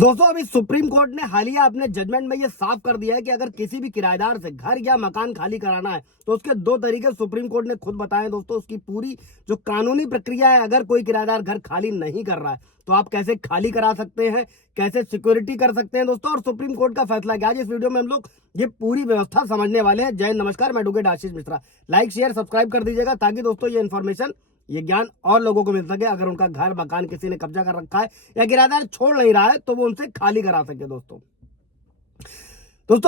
दोस्तों अभी supreme court ने हालिया अपने जजमेंट में ये साफ कर दिया है कि अगर किसी भी किराएदार से घर या मकान खाली कराना है तो उसके दो तरीके सुप्रीम कोर्ट ने खुद बताए। दोस्तों उसकी पूरी जो कानूनी प्रक्रिया है, अगर कोई किराएदार घर खाली नहीं कर रहा है तो आप कैसे खाली करा सकते हैं, कैसे सिक्योरिटी कर सकते हैं दोस्तों, और सुप्रीम कोर्ट का फैसला क्या। आज इस वीडियो में हम लोग ये पूरी व्यवस्था समझने वाले हैं। जय नमस्कार, मैं advocate Ashish Mishra. Like share subscribe कर दीजिएगा ताकि दोस्तों ये इन्फॉर्मेशन, ये ज्ञान और लोगों को मिल सके। अगर उनका घर मकान किसी ने कब्जा कर रखा है या किराएदार छोड़ नहीं रहा है तो वो उनसे खाली करा सके। दोस्तों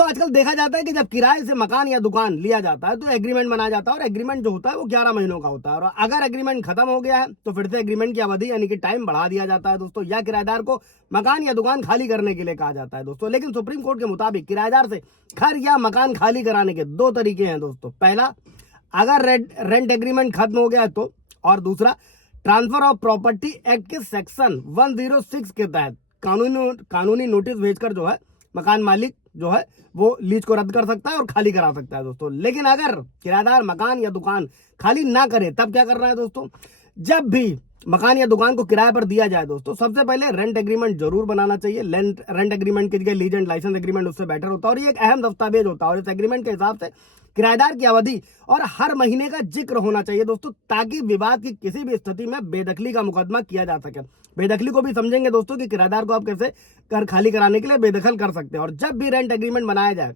आजकल देखा जाता है कि जब किराए से मकान या दुकान लिया जाता है तो एग्रीमेंट बनाया जाता है, और एग्रीमेंट जो होता है वो 11 महीनों का होता है। और अगर एग्रीमेंट खत्म हो गया है तो फिर से एग्रीमेंट की अवधि यानी कि टाइम बढ़ा दिया जाता है दोस्तों, या किराएदार को मकान या दुकान खाली करने के लिए कहा जाता है दोस्तों। लेकिन सुप्रीम कोर्ट के मुताबिक किराएदार से घर या मकान खाली कराने के दो तरीके हैं दोस्तों। पहला, अगर रेंट एग्रीमेंट खत्म हो गया तो, और दूसरा ट्रांसफर ऑफ प्रॉपर्टी एक्ट के सेक्शन 106 के तहत कानूनी नोटिस भेजकर जो है मकान मालिक जो है वो लीज को रद्द कर सकता है और खाली करा सकता है दोस्तों। लेकिन अगर किराएदार मकान या दुकान खाली ना करे तब क्या करना है दोस्तों। जब भी मकान या दुकान को किराए पर दिया जाए दोस्तों, सबसे पहले रेंट एग्रीमेंट जरूर बनाना चाहिए। रेंट एग्रीमेंट की जगह लीज एंड लाइसेंस एग्रीमेंट उससे बेटर होता है और ये एक अहम दस्तावेज होता है। और इस एग्रीमेंट के हिसाब से किराएदार की अवधि और हर महीने का जिक्र होना चाहिए दोस्तों, ताकि विवाद की किसी भी स्थिति में बेदखली का मुकदमा किया जा सके। बेदखली को भी समझेंगे दोस्तों कि किराएदार को आप कैसे घर खाली कराने के लिए बेदखल कर सकते हैं। और जब भी रेंट एग्रीमेंट बनाया जाए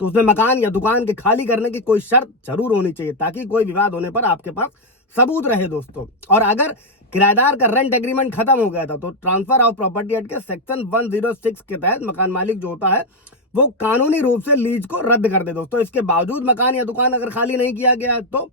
तो उसमें मकान या दुकान के खाली करने की कोई शर्त जरूर होनी चाहिए, ताकि कोई विवाद होने पर आपके पास सबूत रहे दोस्तों। और अगर किराएदार का रेंट एग्रीमेंट खत्म हो गया था तो ट्रांसफर ऑफ प्रॉपर्टी एक्ट के सेक्शन 106 के तहत मकान मालिक जो होता है वो कानूनी रूप से लीज को रद्द कर दे दोस्तों। इसके बावजूद मकान या दुकान अगर खाली नहीं किया गया तो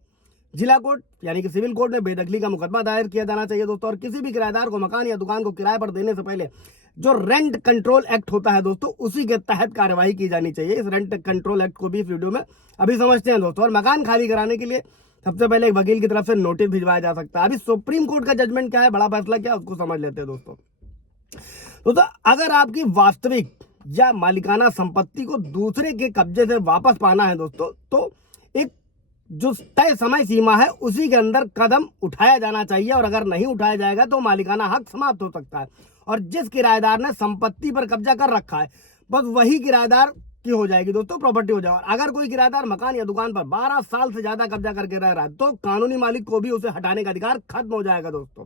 जिला कोर्ट यानी कि सिविल कोर्ट में बेदखली का मुकदमा दायर किया जाना चाहिए दोस्तों। और किसी भी किराएदार को मकान या दुकान को किराए पर देने से पहले जो रेंट कंट्रोल एक्ट होता है दोस्तों, उसी के तहत कार्यवाही की जानी चाहिए। इस रेंट कंट्रोल एक्ट को भी इस वीडियो में अभी समझते हैं दोस्तों। और मकान खाली कराने के लिए सबसे पहले एक वकील की तरफ से नोटिस भिजवाया जा सकता है। अभी सुप्रीम कोर्ट का जजमेंट क्या है, बड़ा फैसला क्या है, उसको समझ लेते हैं दोस्तों। अगर आपकी वास्तविक या मालिकाना संपत्ति को दूसरे के कब्जे से वापस पाना है दोस्तों, तो एक जो तय समय सीमा है उसी के अंदर कदम उठाया जाना चाहिए। और अगर नहीं उठाया जाएगा तो मालिकाना हक समाप्त हो सकता है और जिस किराएदार ने संपत्ति पर कब्जा कर रखा है बस वही किराएदार की हो जाएगी दोस्तों, प्रॉपर्टी हो जाएगी। और अगर कोई किराएदार मकान या दुकान पर 12 साल से ज्यादा कब्जा करके रह रहा है तो कानूनी मालिक को भी उसे हटाने का अधिकार खत्म हो जाएगा दोस्तों।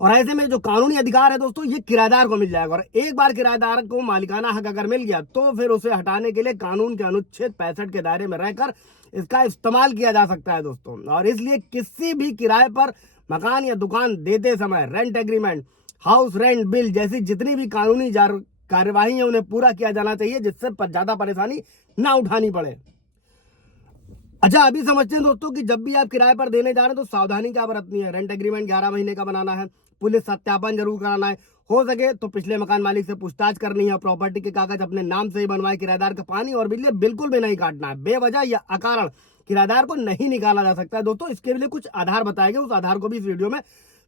और ऐसे में जो कानूनी अधिकार है दोस्तों ये किराएदार को मिल जाएगा। और एक बार किराएदार को मालिकाना हक अगर मिल गया तो फिर उसे हटाने के लिए कानून के अनुच्छेद 65 के दायरे में रहकर इसका इस्तेमाल किया जा सकता है दोस्तों। और इसलिए किसी भी किराए पर मकान या दुकान देते समय rent agreement, house rent bill जैसी जितनी भी कानूनी कार्यवाही है उन्हें पूरा किया जाना चाहिए, जिससे ज्यादा परेशानी ना उठानी पड़े। अच्छा, अभी समझते हैं दोस्तों कि जब भी आप किराए पर देने जा रहे हैं तो सावधानी क्या बरतनी है। रेंट एग्रीमेंट 11 महीने का बनाना है, पुलिस सत्यापन जरूर कराना है, हो सके तो पिछले मकान मालिक से पूछताछ करनी है, प्रॉपर्टी के कागज अपने नाम से ही बनवाए, किराएदार का पानी और बिजली बिल्कुल भी नहीं काटना है। बेवजह या अकारण किराएदार को नहीं निकाला जा सकता है दोस्तों। इसके लिए कुछ आधार बताए गए, उस आधार को भी इस वीडियो में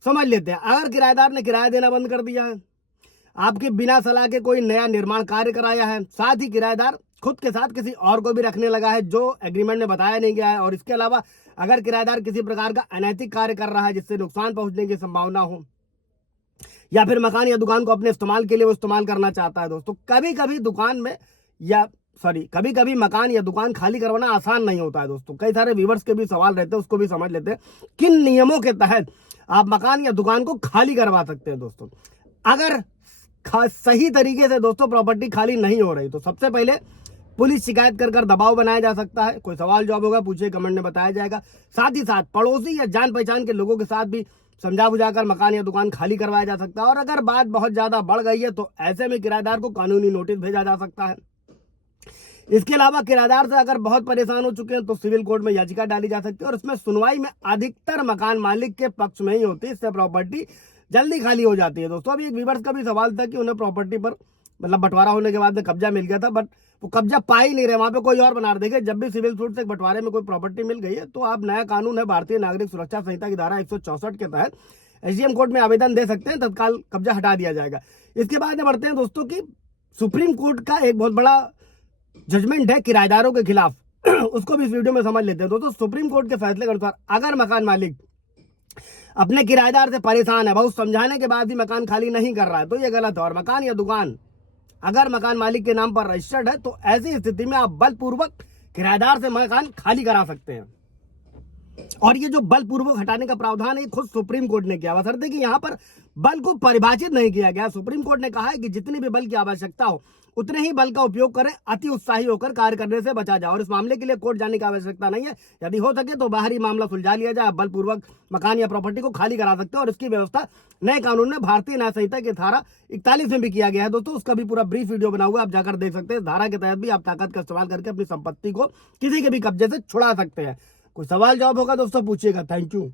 समझ लेते हैं। अगर किराएदार ने किराया देना बंद कर दिया है, आपके बिना सलाह के कोई नया निर्माण कार्य कराया है, साथ ही किराएदार खुद के साथ किसी और को भी रखने लगा है जो एग्रीमेंट में बताया नहीं गया है, और इसके अलावा अगर किराएदार किसी प्रकार का अनैतिक कार्य कर रहा है जिससे नुकसान पहुंचने की संभावना हो, या फिर मकान या दुकान को अपने इस्तेमाल के लिए वो इस्तेमाल करना चाहता है दोस्तों। कभी कभी मकान या दुकान खाली करवाना आसान नहीं होता है दोस्तों। कई सारे व्यूअर्स के भी सवाल रहते हैं, उसको भी समझ लेते हैं। किन नियमों के तहत आप मकान या दुकान को खाली करवा सकते हैं दोस्तों। अगर सही तरीके से दोस्तों प्रॉपर्टी खाली नहीं हो रही तो सबसे पहले पुलिस शिकायत कर दबाव बनाया जा सकता है। कोई सवाल जवाब होगा पूछिए, कमेंट में बताया जाएगा। साथ ही साथ पड़ोसी या जान पहचान के लोगों के साथ भी समझा बुझाकर मकान या दुकान खाली करवाया जा सकता है। और अगर बात बहुत ज्यादा बढ़ गई है तो ऐसे में किराएदार को कानूनी नोटिस भेजा जा सकता है। इसके अलावा किराएदार से अगर बहुत परेशान हो चुके हैं तो सिविल कोर्ट में याचिका डाली जा सकती है, और इसमें सुनवाई में अधिकतर मकान मालिक के पक्ष में ही होती है। इससे प्रॉपर्टी जल्दी खाली हो जाती है दोस्तों। अभी एक व्यूअर्स का भी सवाल था कि उन्हें प्रॉपर्टी पर मतलब बंटवारा होने के बाद में कब्जा मिल गया था, बट वो कब्जा पा ही नहीं रहे, वहां पे कोई और बना रहे। देखिए, जब भी सिविल सूट से बंटवारे में कोई प्रॉपर्टी मिल गई है तो आप नया कानून है भारतीय नागरिक सुरक्षा संहिता की धारा 164 के तहत एसडीएम कोर्ट में आवेदन दे सकते हैं, तत्काल कब्जा हटा दिया जाएगा। इसके बाद में बढ़ते हैं दोस्तों कि सुप्रीम कोर्ट का एक बहुत बड़ा जजमेंट है किराएदारों के खिलाफ उसको भी इस वीडियो में समझ लेते हैं दोस्तों। सुप्रीम कोर्ट के फैसले के अनुसार अगर मकान मालिक अपने किराएदार से परेशान है, बहुत समझाने के बाद भी मकान खाली नहीं कर रहा है, तो ये गलत है। और मकान या दुकान अगर मकान मालिक के नाम पर रजिस्टर्ड है तो ऐसी स्थिति में आप बलपूर्वक किराएदार से मकान खाली करा सकते हैं। और ये जो बलपूर्वक हटाने का प्रावधान है खुद सुप्रीम कोर्ट ने किया, बशर्ते कि यहाँ पर बल को परिभाषित नहीं किया गया। सुप्रीम कोर्ट ने कहा है कि जितनी भी बल की आवश्यकता हो उतने ही बल का उपयोग करें, अति उत्साही होकर कार्य करने से बचा जाए। और इस मामले के लिए कोर्ट जाने की आवश्यकता नहीं है, यदि हो सके तो बाहरी मामला सुलझा लिया जाए। बलपूर्वक मकान या प्रॉपर्टी को खाली करा सकते हैं और इसकी व्यवस्था नए कानून में भारतीय न्याय संहिता की धारा 41 में भी किया गया है। दोस्तों उसका भी पूरा ब्रीफ वीडियो बना हुआ है, आप जाकर देख सकते हैं। इस धारा के तहत भी आप ताकत का इस्तेमाल करके अपनी संपत्ति को किसी के भी कब्जे से छुड़ा सकते हैं। कोई सवाल जवाब होगा दोस्तों पूछिएगा। Thank you.